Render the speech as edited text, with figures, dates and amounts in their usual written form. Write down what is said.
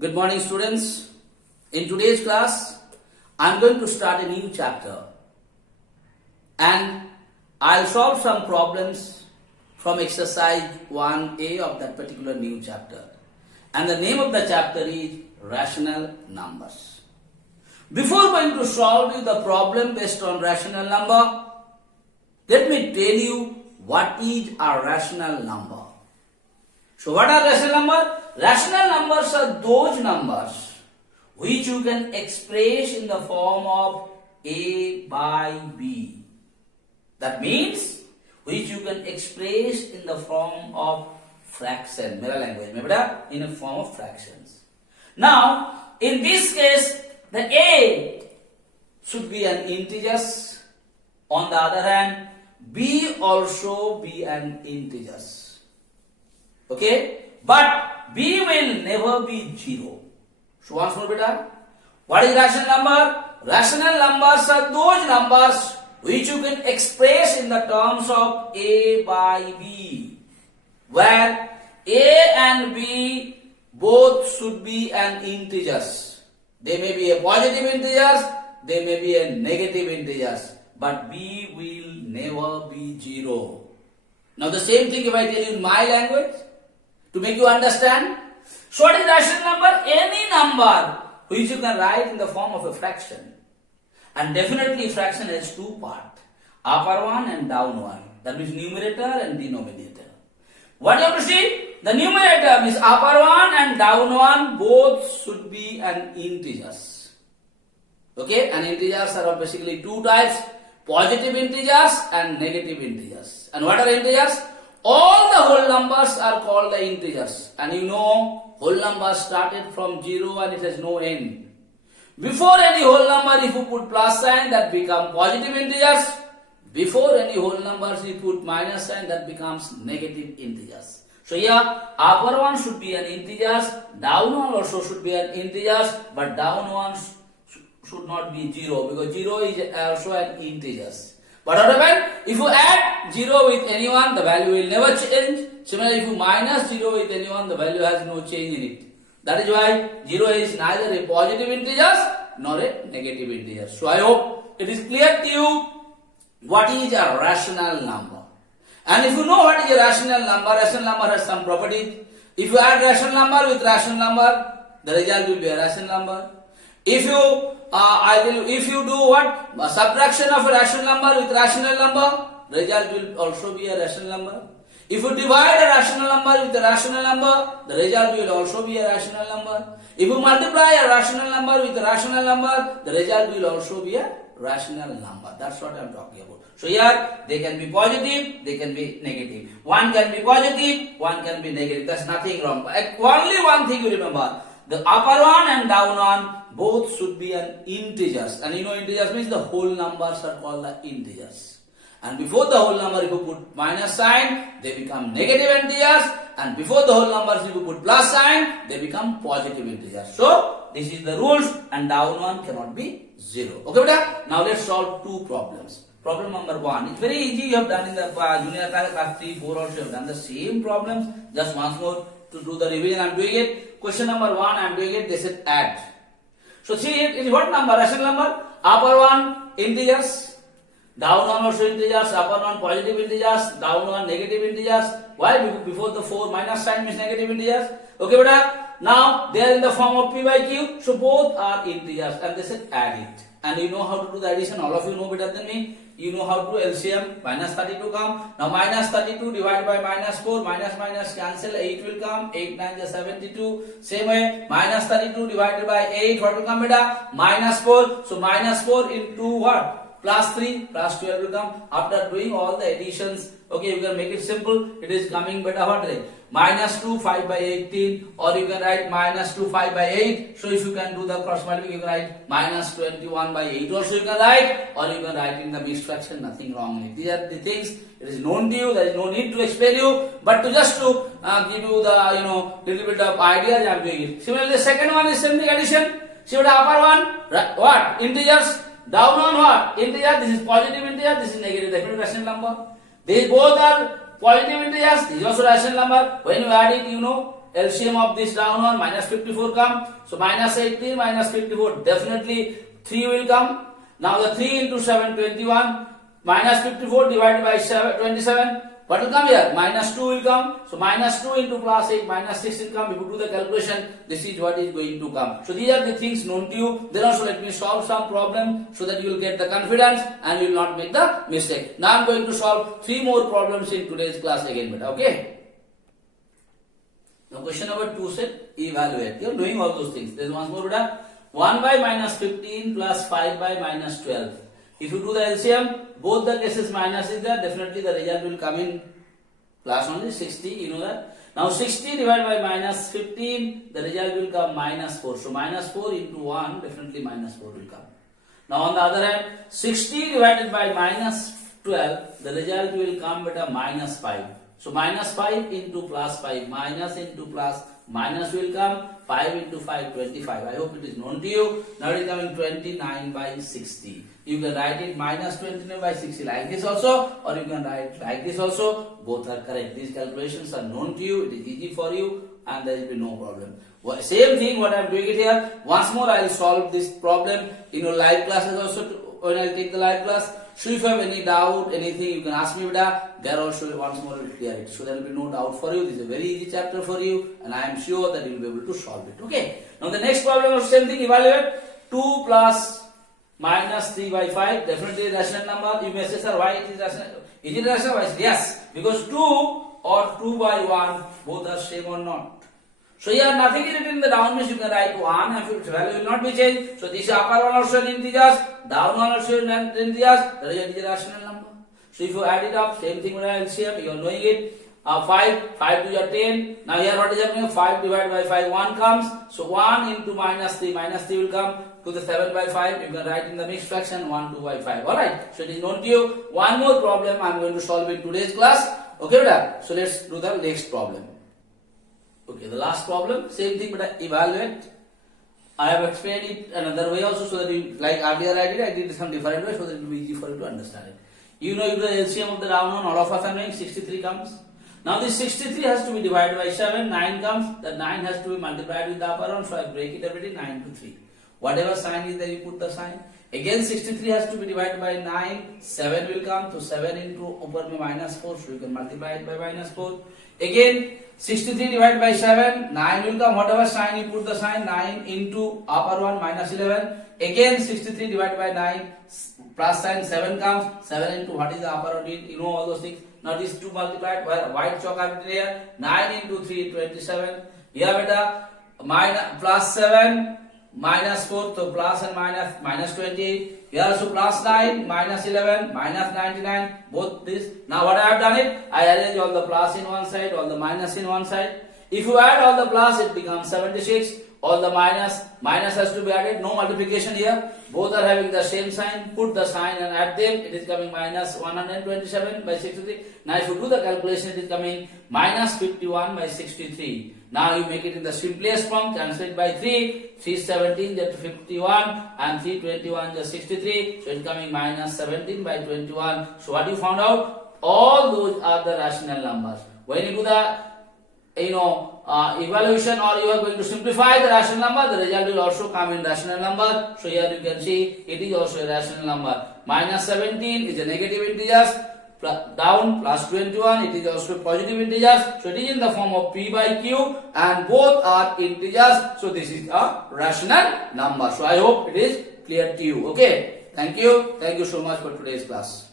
Good morning, students. In today's class, I'm going to start a new chapter and I'll solve some problems from exercise 1A of that particular new chapter. And the name of the chapter is Rational Numbers. Before going to solve you the problem based on rational number, let me tell you what is a rational number. So what are rational numbers? Rational numbers are those numbers which you can express in the form of A by B. That means which you can express in the form of fraction. Mera language mein beta, in a form of fractions. Now, in this case, the A should be an integers. On the other hand, B also be an integers. Okay? But B will never be 0. So once more beta, what is rational number? Rational numbers are those numbers which you can express in the terms of A by B, where A and B both should be an integers. They may be a positive integers, they may be a negative integers, but B will never be 0. Now the same thing if I tell you in my language, to make you understand. So what is rational number? Any number which you can write in the form of a fraction. And definitely fraction has two parts, upper one and down one. That means numerator and denominator. What you have to see? The numerator means upper one and down one both should be an integers. Okay, and integers are of basically two types, positive integers and negative integers. And what are integers? All the whole numbers are called the integers. And you know, whole number started from 0 and it has no end. Before any whole number, if you put plus sign, that become positive integers. Before any whole numbers, if you put minus sign, that becomes negative integers. So here, upper one should be an integers, down one also should be an integers, but down one should not be 0 because 0 is also an integers. But what happens? If you add 0 with anyone, the value will never change. Similarly, if you minus 0 with anyone, the value has no change in it. That is why 0 is neither a positive integers nor a negative integer. So I hope it is clear to you what is a rational number. And if you know what is a rational number has some properties. If you add rational number with rational number, the result will be a rational number. If you if you do what? A subtraction of a rational number with rational number, the result will also be a rational number. If you divide a rational number with a rational number, the result will also be a rational number. If you multiply a rational number with a rational number, the result will also be a rational number. That's what I am talking about. So here, they can be positive, they can be negative. One can be positive, one can be negative. There's nothing wrong. But only one thing you remember. The upper one and down one both should be an integers. And you know integers means the whole numbers are called the integers. And before the whole number if you put minus sign, they become negative integers. And before the whole numbers if you put plus sign, they become positive integers. So this is the rules and down one cannot be 0. Okay, beta? Now let's solve two problems. Problem number 1. It's very easy. You have done in the junior class 3, 4 also. You have done the same problems. Just once more to do the revision. I am doing it. Question number 1. I am doing it. They said add. So see it is what number? Rational number. Upper one integers. Down one also integers. Upper one positive integers. Down one negative integers. Why? Because before the 4 minus sign means negative integers. Okay, beta? Now they are in the form of p by q. So both are integers. And they said add it. And you know how to do the addition. All of you know better than me. You know how to do LCM. Minus 32 come. Now minus 32 divided by minus 4. Minus minus cancel. 8 will come. 8 9 is 72. Same way. Minus 32 divided by 8. What will come beta? Minus 4. So minus 4 into what? Plus 3. Plus 12 will come. After doing all the additions. Okay, you can make it simple. It is coming beta what? Minus 2 5 by 18, or you can write minus 2 5 by 8. So if you can do the cross multiplication, you can write minus 21 by 8 also you can write, or you can write in the mixed fraction, nothing wrong in it. These are the things, it is known to you, there is no need to explain you, but to just to give you the little bit of ideas I am doing it. Similarly the second one is simply addition. See what upper one, what? Integers, down one what? Integer, this is positive integer, this is negative, definite rational number. These both are positive integers, this is also rational number. When you add it, you know LCM of this down one, minus 54 come. So minus 18, minus 54, definitely 3 will come. Now the 3 into 7, 21, minus 54 divided by 27. What will come here? Minus 2 will come. So minus 2 into class 8, minus 6 will come. If you do the calculation, this is what is going to come. So these are the things known to you. Then also let me solve some problem so that you will get the confidence and you will not make the mistake. Now I am going to solve 3 more problems in today's class again. Okay? Now question number 2 said evaluate. You are doing all those things. There is one more beta. 1 by minus 15 plus 5 by minus 12. If you do the LCM, both the cases minus is there, definitely the result will come in plus only 60, you know that. Now 60 divided by minus 15, the result will come minus 4. So minus 4 into 1, definitely minus 4 will come. Now on the other hand, 60 divided by minus 12, the result will come with a minus 5. So minus 5 into plus 5, minus into plus, minus will come, 5 into 5, 25. I hope it is known to you. Now it is coming 29 by 60. You can write it minus 29 by 60 like this also, or you can write like this also. Both are correct. These calculations are known to you. It is easy for you and there will be no problem. Same thing what I am doing it here. Once more I will solve this problem in your live classes also when I will take the live class. So if you have any doubt, anything, you can ask me there also once more I will clear it. So there will be no doubt for you. This is a very easy chapter for you and I am sure that you will be able to solve it. Okay. Now the next problem of same thing, evaluate 2 plus minus 3 by 5, definitely rational number. You may say, sir, why it is rational? Is it rational? Why? Yes, because 2 or 2 by 1, both are same or not. So here nothing is written in the down means you can write 1 and its value will not be changed. So this upper one also in integers, down one also in integers, the result is a rational number. So if you add it up, same thing with LCM, you are knowing it. 5 to your 10. Now here what is happening? 5 divided by 5, 1 comes. So 1 into minus 3 will come to the 7 by 5. You can write in the mixed fraction 1, 2 by 5. Alright. So it is known to you. One more problem I am going to solve in today's class. Okay, brother? So let's do the next problem. Okay, the last problem, same thing but evaluate. I have explained it another way also so that you, like earlier I did some different way so that it will be easy for you to understand it. You know if the LCM of the round one, all of us are knowing 63 comes. Now this 63 has to be divided by 7, 9 comes, that 9 has to be multiplied with the upper one, so I break it everything 9 to 3. Whatever sign is there, you put the sign. Again 63 has to be divided by 9, 7 will come, so 7 into upper minus 4, so you can multiply it by minus 4. Again 63 divided by 7, 9 will come, whatever sign you put the sign, 9 into upper one minus 11. Again 63 divided by 9, plus sign 7 comes, 7 into what is the upper one, you know all those things. Now this 2 multiplied by white chalk I have written here, 9 into 3, 27. Here beta, plus 7, minus 4, so plus and minus 28. Here also plus 9, minus 11, minus 99, both this. Now what I have done it, I arrange all the plus in one side, all the minus in one side. If you add all the plus, it becomes 76. All the minus has to be added, no multiplication here. Both are having the same sign, put the sign and add them, it is coming minus 127 by 63. Now if you do the calculation, it is coming minus 51 by 63. Now you make it in the simplest form, cancel it by 3, 317 that 51 and 321 just 63. So it is coming minus 17 by 21. So what you found out? All those are the rational numbers. When you do the evaluation or you are going to simplify the rational number, the result will also come in rational number. So here you can see it is also a rational number. Minus 17 is a negative integers, down plus 21 it is also positive integers. So it is in the form of P by Q and both are integers. So this is a rational number. So I hope it is clear to you. Okay. Thank you so much for today's class.